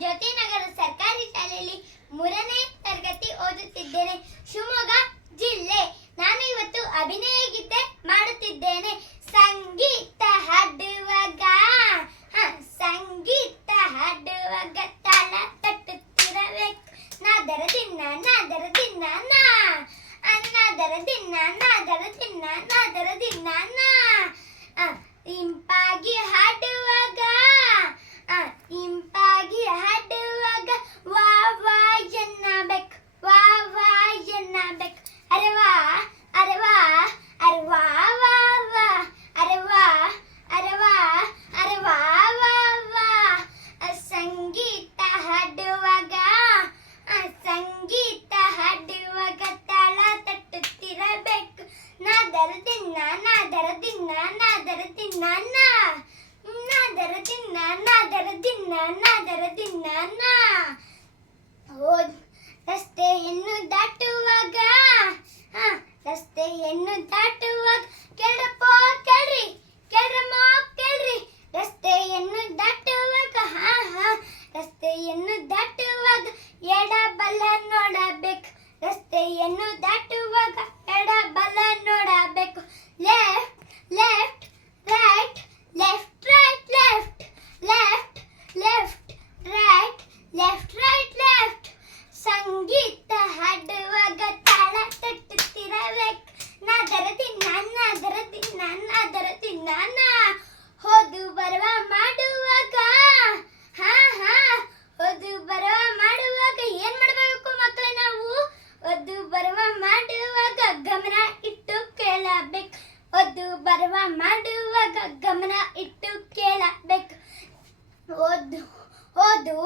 ಜ್ಯೋತಿ ನಗರ ಸರ್ಕಾರಿ ಶಾಲೆಯಲ್ಲಿ 3ನೇ ತರಗತಿ ಓದುತ್ತಿದ್ದೇನೆ. ಶಿವಮೊಗ್ಗ ಜಿಲ್ಲೆ. ನಾನು ಇವತ್ತು ಅಭಿನಯ ಗೀತೆ ಮಾಡುತ್ತಿದ್ದೇನೆ. ಸಂಗೀತ ಹಾಡುವಾಗ ಸಂಗೀತ ಹಾಡುವಾಗ ತಾಳ ತಟ್ಟುತ್ತಿರಬೇಕು. ನಾದರ ದಿನ ನಾದರ ದಿನ ನಾ ನಾದರ ದಿನ ನಾದರ ದಿನ ನಾದರ ದಿನ ನಾ ಇಂಪಾಗಿ ಹಾಡುವಾಗ ಇಂಪಾಗಿ ಹಾಡುವಾಗ ವಾ ವಾ ಎನ್ನಬೇಕು. ವಾ ವಾ ಎನ್ನಬೇಕು. ಅರೆ ವಾ ಅರೆ ವಾ ಅರೆ ವಾ ವಾ ವಾ ಅರೆ ವಾ ಅರೆ ವಾ ಅರೆ ವಾ ವಾ ವಾ. ಸಂಗೀತ ಹಾಡುವಾಗ ಸಂಗೀತ ಹಾಡುವಾಗ ತಾಳ ತಟ್ಟುತ್ತಿರಬೇಕು. ನಾದರ ದಿನ ನಾದರ ದಿನ ನಾದರ ದಿನ ನಾ ನಾದರ ದಿನ ನಾದರ ದಿನ ನಾದರ ದಿನ ನಾ. ರಸ್ತೆಯನ್ನು ದಾಟುವಾಗ ರಸ್ತೆಯನ್ನು ದಾಟುವಾಗ ಕೇಳ್ರಪ್ಪ ಕೇಳ್ರಿ ಕೇಳ್ರಮ್ಮ ಕೇಳ್ರಿ. ರಸ್ತೆಯನ್ನು ದಾಟುವಾಗ ರಸ್ತೆಯನ್ನು ದಾಟುವಾಗ ಎಡ ಬಲ ನೋಡಬೇಕು. ರಸ್ತೆಯನ್ನು ದಾಟುವಾಗ ಎಡ ಬಲ ನೋಡಬೇಕು. Left left right left right left left left right left right left. ಸಂಗೀತ ಹಾಡುವಾಗ ತಾಳ ತಟ್ಟುತ್ತಿರಬೇಕು. ನಾದರ ದಿನ ನಾದರ ದಿನ ನಾದರ ದಿನ ನಾ. ಹೋದು ಬರುವ ಮಾಡುವಾಗ ಹೋದು ಬರುವ ಮಾಡುವಾಗ ಏನ್ ಮಾಡಬೇಕು ಮಕ್ಕಳೇ ನಾವು? ಓದು ಬರುವ ಮಾಡುವಾಗ ಗಮನ ಇಟ್ಟು ಕೇಳಬೇಕು. ಓದು ಬರುವ ಮಾಡುವಾಗ ಗಮನ ಇಟ್ಟು ಕೇಳಬೇಕು. ಓದು ಓದು